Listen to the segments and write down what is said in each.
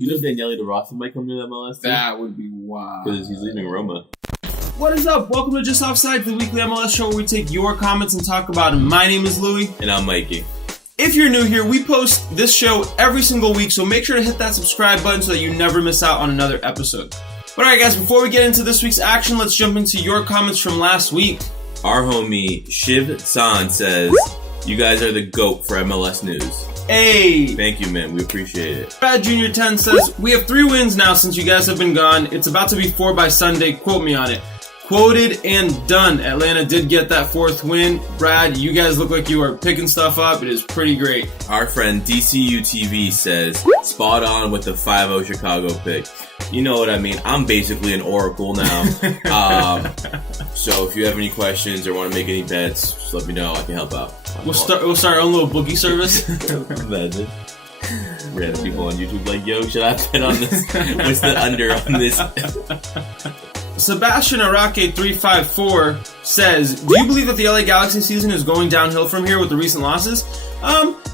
You know Daniele De Rossi might come to the MLS team? That would be wild. Because he's leaving Roma. What is up? Welcome to Just Offside, the weekly MLS show where we take your comments and talk about them. My name is Louie. And I'm Mikey. If you're new here, we post this show every single week, so make sure to hit that subscribe button so that you never miss out on another episode. But alright guys, before we get into this week's action, let's jump into your comments from last week. Our homie Shiv San says, you guys are the GOAT for MLS news. Hey! Thank you, man. We appreciate it. Brad Jr. 10 says, we have 3 wins now since you guys have been gone. It's about to be 4 by Sunday. Quote me on it. Quoted and done. Atlanta did get that 4th win. Brad, you guys look like you are picking stuff up. It is pretty great. Our friend DCU TV says, spot on with the 5-0 Chicago pick. You know what I mean. I'm basically an oracle now. So if you have any questions or want to make any bets, just let me know. I can help out. We'll start our own little bookie service. Imagine. Random people on YouTube like, yo, should I bet on this? What's the under on this? Sebastian Arake 354 says, do you believe that the LA Galaxy season is going downhill from here with the recent losses?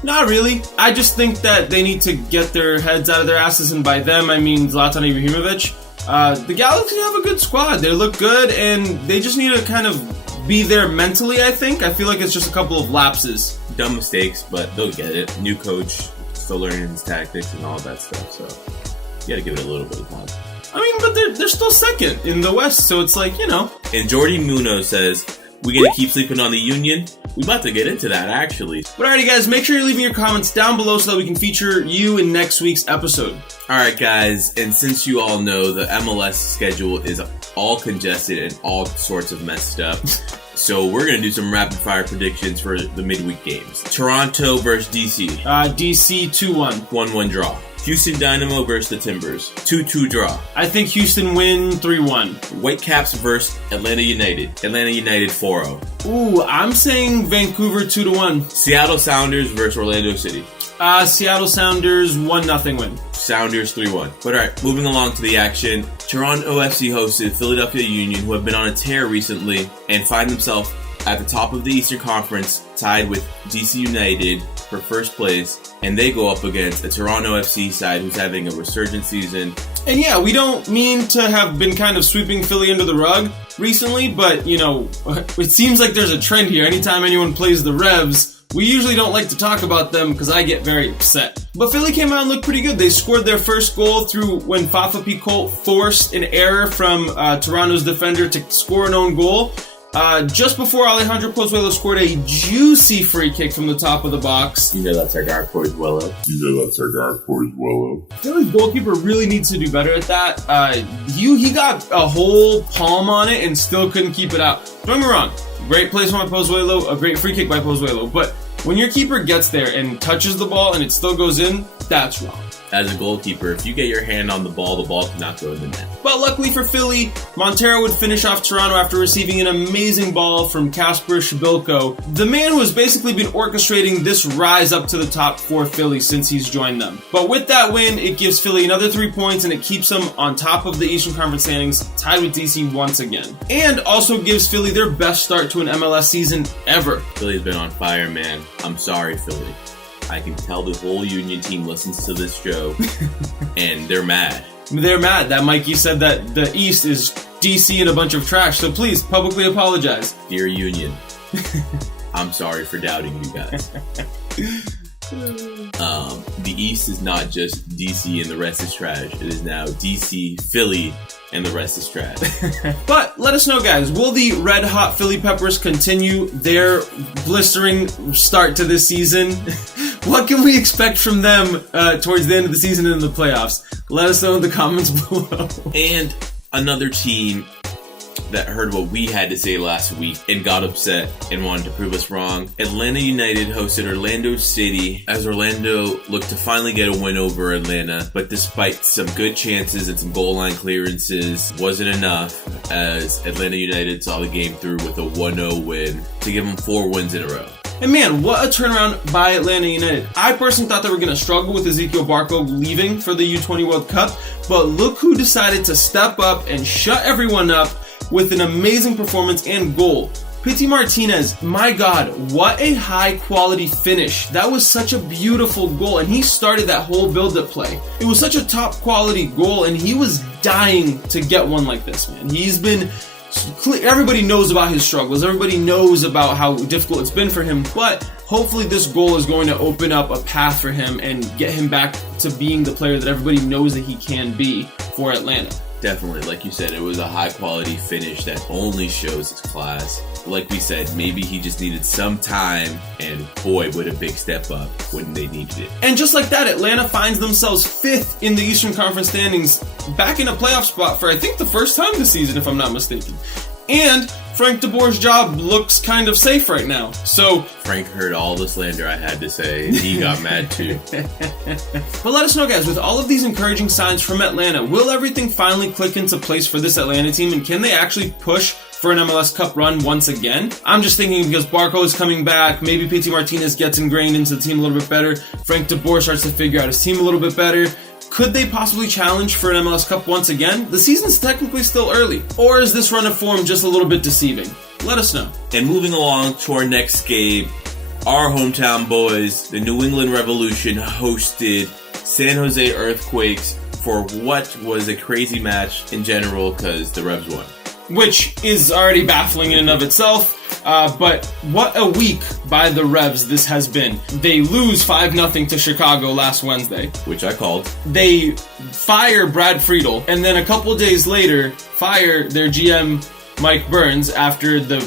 Not really. I just think that they need to get their heads out of their asses, and by them I mean Zlatan Ibrahimovic. The Galaxy have a good squad. They look good, and they just need to kind of be there mentally, I think. I feel like it's just a couple of lapses. Dumb mistakes, but they'll get it. New coach, still learning his tactics and all that stuff, so you gotta give it a little bit of time. I mean, but they're still second in the West, so it's like, you know. And Jordy Muno says, we gonna keep sleeping on the Union? We about to get into that, actually. But alrighty, guys, make sure you're leaving your comments down below so that we can feature you in next week's episode. Alright, guys, and since you all know, the MLS schedule is all congested and all sorts of messed up, so we're gonna do some rapid-fire predictions for the midweek games. Toronto versus DC. DC 2-1. 1-1 draw. Houston Dynamo versus the Timbers. 2-2 draw. I think Houston win 3-1. Whitecaps versus Atlanta United. Atlanta United 4-0. Ooh, I'm saying Vancouver 2-1. Seattle Sounders versus Orlando City. Seattle Sounders 1-0 win. Sounders 3-1. But alright, moving along to the action. Toronto FC hosted Philadelphia Union, who have been on a tear recently and find themselves at the top of the Eastern Conference, tied with DC United for first place, and they go up against a Toronto FC side who's having a resurgent season. And yeah, we don't mean to have been kind of sweeping Philly under the rug recently, but, you know, it seems like there's a trend here. Anytime anyone plays the Revs, we usually don't like to talk about them because I get very upset. But Philly came out and looked pretty good. They scored their first goal through when Fafa Picault forced an error from Toronto's defender to score an own goal. Just before Alejandro Pozuelo scored a juicy free kick from the top of the box. You know that's our guard, Pozuelo. Philly's goalkeeper really needs to do better at that. He got a whole palm on it and still couldn't keep it out. Don't get me wrong, great placement by Pozuelo, a great free kick by Pozuelo, but when your keeper gets there and touches the ball and it still goes in, that's wrong. As a goalkeeper, if you get your hand on the ball cannot go in the net. But luckily for Philly, Montero would finish off Toronto after receiving an amazing ball from Kasper Schmeichel, the man who has basically been orchestrating this rise up to the top for Philly since he's joined them. But with that win, it gives Philly another 3 points and it keeps them on top of the Eastern Conference standings, tied with DC once again. And also gives Philly their best start to an MLS season ever. Philly's been on fire, man. I'm sorry, Philly. I can tell the whole Union team listens to this show, and they're mad. They're mad that Mikey said that the East is DC and a bunch of trash, so please, publicly apologize. Dear Union, I'm sorry for doubting you guys. The East is not just DC and the rest is trash. It is now DC, Philly, and the rest is trash. But let us know, guys, will the Red Hot Philly Peppers continue their blistering start to this season? What can we expect from them towards the end of the season and in the playoffs? Let us know in the comments below. And another team that heard what we had to say last week and got upset and wanted to prove us wrong. Atlanta United hosted Orlando City as Orlando looked to finally get a win over Atlanta, but despite some good chances and some goal line clearances, wasn't enough as Atlanta United saw the game through with a 1-0 win to give them 4 wins in a row. And man, what a turnaround by Atlanta United. I personally thought they were going to struggle with Ezekiel Barco leaving for the U20 World Cup, but look who decided to step up and shut everyone up with an amazing performance and goal. Pity Martinez, my God, what a high quality finish. That was such a beautiful goal, and he started that whole build-up play. It was such a top quality goal, and he was dying to get one like this, man. He's been... Everybody knows about his struggles. Everybody knows about how difficult it's been for him, but hopefully this goal is going to open up a path for him and get him back to being the player that everybody knows that he can be for Atlanta. Definitely, like you said, it was a high-quality finish that only shows his class. Like we said, maybe he just needed some time, and boy, what a big step up when they needed it. And just like that, Atlanta finds themselves 5th in the Eastern Conference standings, back in a playoff spot for, I think, the first time this season, if I'm not mistaken. And Frank de Boer's job looks kind of safe right now. So Frank heard all the slander I had to say, and he got mad too. But let us know, guys, with all of these encouraging signs from Atlanta, will everything finally click into place for this Atlanta team, and can they actually push for an MLS Cup run once again? I'm just thinking because Barco is coming back, maybe Pity Martinez gets ingrained into the team a little bit better, Frank de Boer starts to figure out his team a little bit better. Could they possibly challenge for an MLS Cup once again? The season's technically still early. Or is this run of form just a little bit deceiving? Let us know. And moving along to our next game, our hometown boys, the New England Revolution, hosted San Jose Earthquakes for what was a crazy match in general because the Revs won. Which is already baffling in and of itself. But what a week by the Revs this has been. They lose 5-0 to Chicago last Wednesday. Which I called. They fire Brad Friedel, and then a couple days later, fire their GM, Mike Burns, after the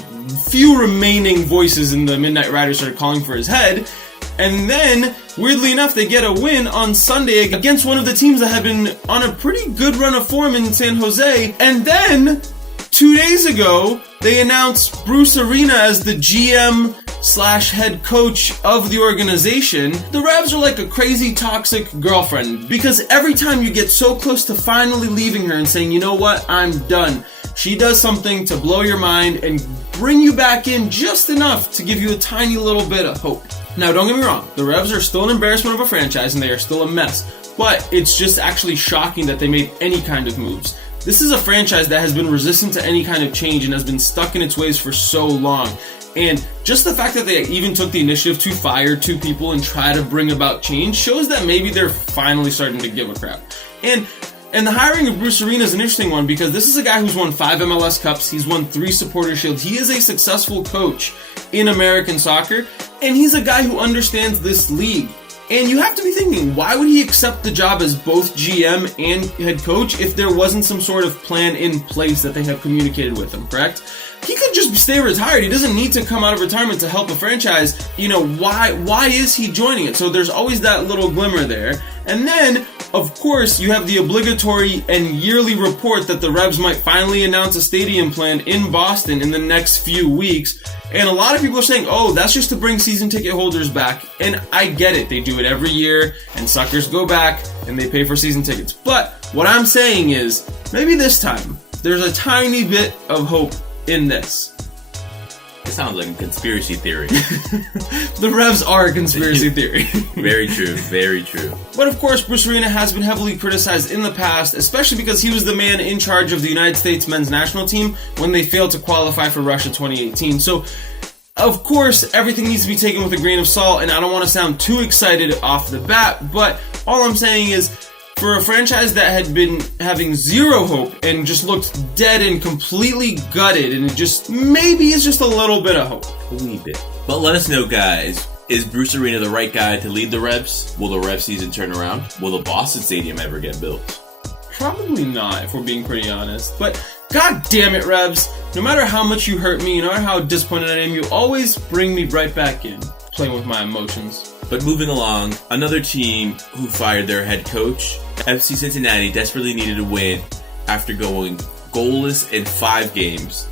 few remaining voices in the Midnight Riders started calling for his head. And then, weirdly enough, they get a win on Sunday against one of the teams that had been on a pretty good run of form in San Jose. And then 2 days ago, they announced Bruce Arena as the GM/head coach of the organization. The Revs are like a crazy toxic girlfriend, because every time you get so close to finally leaving her and saying, you know what, I'm done, she does something to blow your mind and bring you back in just enough to give you a tiny little bit of hope. Now, don't get me wrong, the Revs are still an embarrassment of a franchise and they are still a mess, but it's just actually shocking that they made any kind of moves. This is a franchise that has been resistant to any kind of change and has been stuck in its ways for so long. And just the fact that they even took the initiative to fire 2 people and try to bring about change shows that maybe they're finally starting to give a crap. And the hiring of Bruce Arena is an interesting one, because this is a guy who's won 5 MLS Cups, he's won 3 Supporters' Shields, he is a successful coach in American soccer, and he's a guy who understands this league. And you have to be thinking, why would he accept the job as both GM and head coach if there wasn't some sort of plan in place that they have communicated with him, correct? He could just stay retired. He doesn't need to come out of retirement to help a franchise. You know, why is he joining it? So there's always that little glimmer there. And then, of course, you have the obligatory and yearly report that the Revs might finally announce a stadium plan in Boston in the next few weeks. And a lot of people are saying, oh, that's just to bring season ticket holders back. And I get it. They do it every year, and suckers go back, and they pay for season tickets. But what I'm saying is, maybe this time, there's a tiny bit of hope in this. It sounds like a conspiracy theory. The Revs are a conspiracy theory. Very true, very true. But of course, Bruce Arena has been heavily criticized in the past, especially because he was the man in charge of the United States men's national team when they failed to qualify for Russia 2018. So, of course, everything needs to be taken with a grain of salt, and I don't want to sound too excited off the bat, but all I'm saying is, for a franchise that had been having zero hope and just looked dead and completely gutted, and it just maybe is just a little bit of hope. A wee bit. But let us know, guys. Is Bruce Arena the right guy to lead the Revs? Will the Revs season turn around? Will the Boston Stadium ever get built? Probably not, if we're being pretty honest. But god damn it, Revs. No matter how much you hurt me, no matter how disappointed I am, you always bring me right back in, playing with my emotions. But moving along, another team who fired their head coach, FC Cincinnati, desperately needed a win after going goalless in 5 games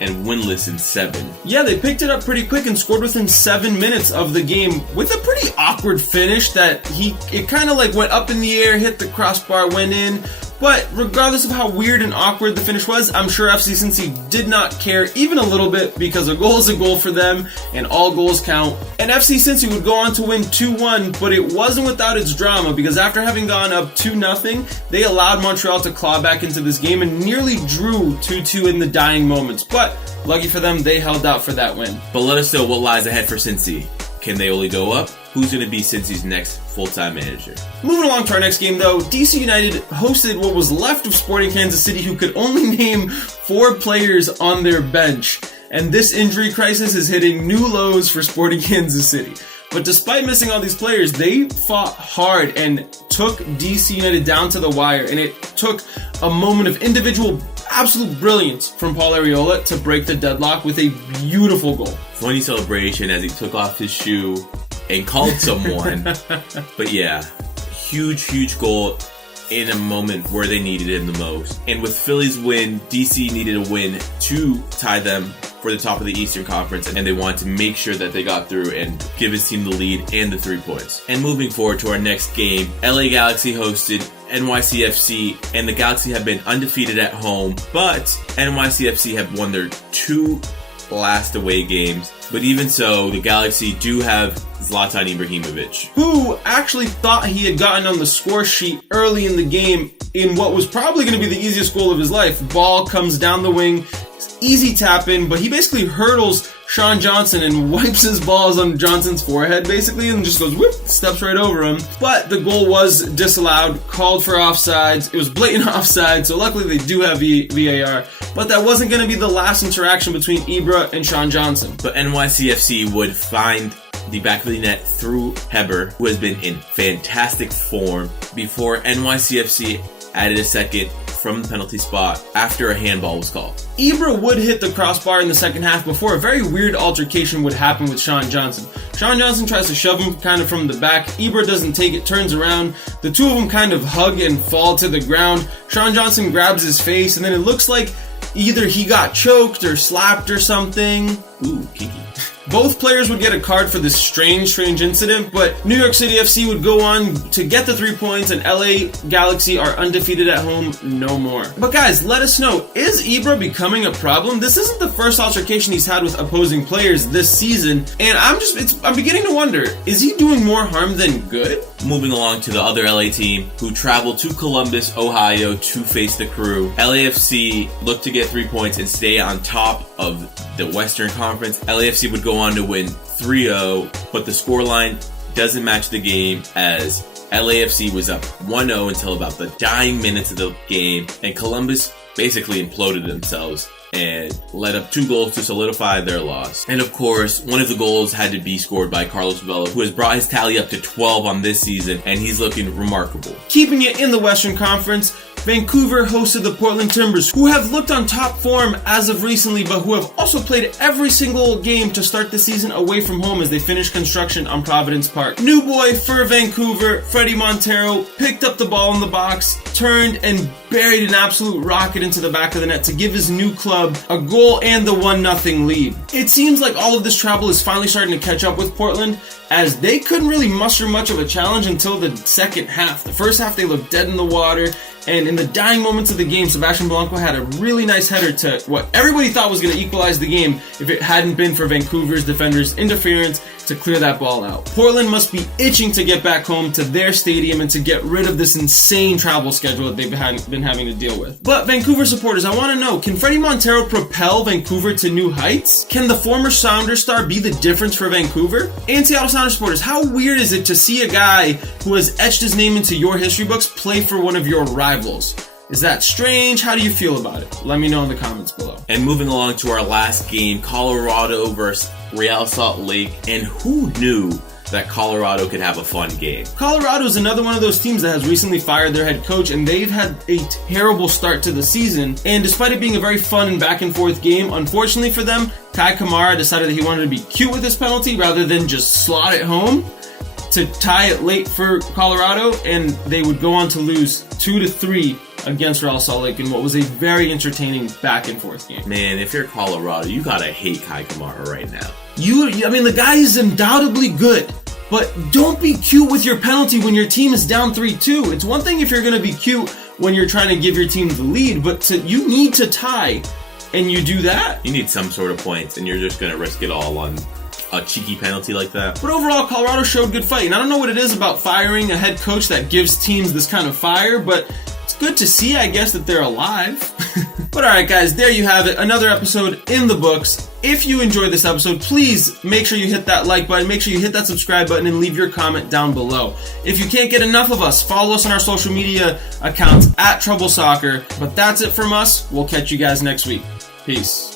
and winless in 7. Yeah, they picked it up pretty quick and scored within 7 minutes of the game with a pretty awkward finish that it kind of like went up in the air, hit the crossbar, went in, But regardless of how weird and awkward the finish was, I'm sure FC Cincy did not care even a little bit, because a goal is a goal for them and all goals count. And FC Cincy would go on to win 2-1, but it wasn't without its drama, because after having gone up 2-0, they allowed Montreal to claw back into this game and nearly drew 2-2 in the dying moments. But lucky for them, they held out for that win. But let us know what lies ahead for Cincy. Can they only go up? Who's going to be Cincy's next full-time manager? Moving along to our next game, though, DC United hosted what was left of Sporting Kansas City, who could only name 4 players on their bench. And this injury crisis is hitting new lows for Sporting Kansas City. But despite missing all these players, they fought hard and took DC United down to the wire. And it took a moment of individual absolute brilliance from Paul Arriola to break the deadlock with a beautiful goal. Funny celebration as he took off his shoe and called someone. But yeah, huge goal in a moment where they needed him the most. And with Philly's win, DC needed a win to tie them for the top of the Eastern Conference, and they wanted to make sure that they got through and give his team the lead and the 3 points. And moving forward to our next game, LA Galaxy hosted NYC FC, and the Galaxy have been undefeated at home, but NYC FC have won their 2 last away games. But even so, the Galaxy do have Zlatan Ibrahimovic, who actually thought he had gotten on the score sheet early in the game in what was probably going to be the easiest goal of his life. Ball comes down the wing, easy tap in, but he basically hurdles Sean Johnson and wipes his balls on Johnson's forehead, basically, and just goes whoop, steps right over him. But the goal was disallowed, called for offsides. It was blatant offside, so luckily they do have VAR. But that wasn't going to be the last interaction between Ibra and Sean Johnson. But NYCFC would find the back of the net through Heber, who has been in fantastic form, before NYCFC added a second from the penalty spot after a handball was called. Ibra would hit the crossbar in the second half before a very weird altercation would happen with Sean Johnson. Sean Johnson tries to shove him kind of from the back. Ibra doesn't take it, turns around. The two of them kind of hug and fall to the ground. Sean Johnson grabs his face, and then it looks like either he got choked or slapped or something. Ooh, kinky. Both players would get a card for this strange incident, but New York City FC would go on to get the 3 points, and LA Galaxy are undefeated at home no more. But guys, let us know, is Ibra becoming a problem? This isn't the first altercation he's had with opposing players this season, and I'm beginning to wonder, is he doing more harm than good? Moving along to the other LA team, who traveled to Columbus, Ohio to face the Crew. LAFC looked to get 3 points and stay on top of the Western Conference. LAFC would go on to win 3-0, but the scoreline doesn't match the game, as LAFC was up 1-0 until about the dying minutes of the game, and Columbus basically imploded themselves and led up 2 goals to solidify their loss. And of course, one of the goals had to be scored by Carlos Vela, who has brought his tally up to 12 on this season, and he's looking remarkable. Keeping it in the Western Conference, Vancouver hosted the Portland Timbers, who have looked on top form as of recently, but who have also played every single game to start the season away from home as they finish construction on Providence Park. New boy for Vancouver, Fredy Montero, picked up the ball in the box, turned and buried an absolute rocket into the back of the net to give his new club a goal and the 1-0 lead. It seems like all of this travel is finally starting to catch up with Portland, as they couldn't really muster much of a challenge until the second half. The first half they looked dead in the water, and in the dying moments of the game, Sebastian Blanco had a really nice header to what everybody thought was going to equalize the game if it hadn't been for Vancouver's defenders' interference to clear that ball out. Portland must be itching to get back home to their stadium and to get rid of this insane travel schedule that they've been having to deal with. But Vancouver supporters, I want to know, can Fredy Montero propel Vancouver to new heights? Can the former Sounders star be the difference for Vancouver? And Seattle Sounders supporters, how weird is it to see a guy who has etched his name into your history books play for one of your rivals? Is that strange? How do you feel about it? Let me know in the comments below. And moving along to our last game, Colorado versus Real Salt Lake. And who knew that Colorado could have a fun game? Colorado is another one of those teams that has recently fired their head coach, and they've had a terrible start to the season. And despite it being a very fun and back and forth game, unfortunately for them, Kai Kamara decided that he wanted to be cute with his penalty rather than just slot it home to tie it late for Colorado, and they would go on to lose 2-3 against Real Salt Lake in what was a very entertaining back and forth game. Man, if you're Colorado, you gotta hate Kai Kamara right now. The guy is undoubtedly good, but don't be cute with your penalty when your team is down 3-2. It's one thing if you're going to be cute when you're trying to give your team the lead, but you need to tie, and you do that. You need some sort of points, and you're just going to risk it all on a cheeky penalty like that. But overall, Colorado showed good fight, and I don't know what it is about firing a head coach that gives teams this kind of fire, but it's good to see, I guess, that they're alive. But alright guys, there you have it. Another episode in the books. If you enjoyed this episode, please make sure you hit that like button, make sure you hit that subscribe button, and leave your comment down below. If you can't get enough of us, follow us on our social media accounts at Trebl Soccer. But that's it from us. We'll catch you guys next week. Peace.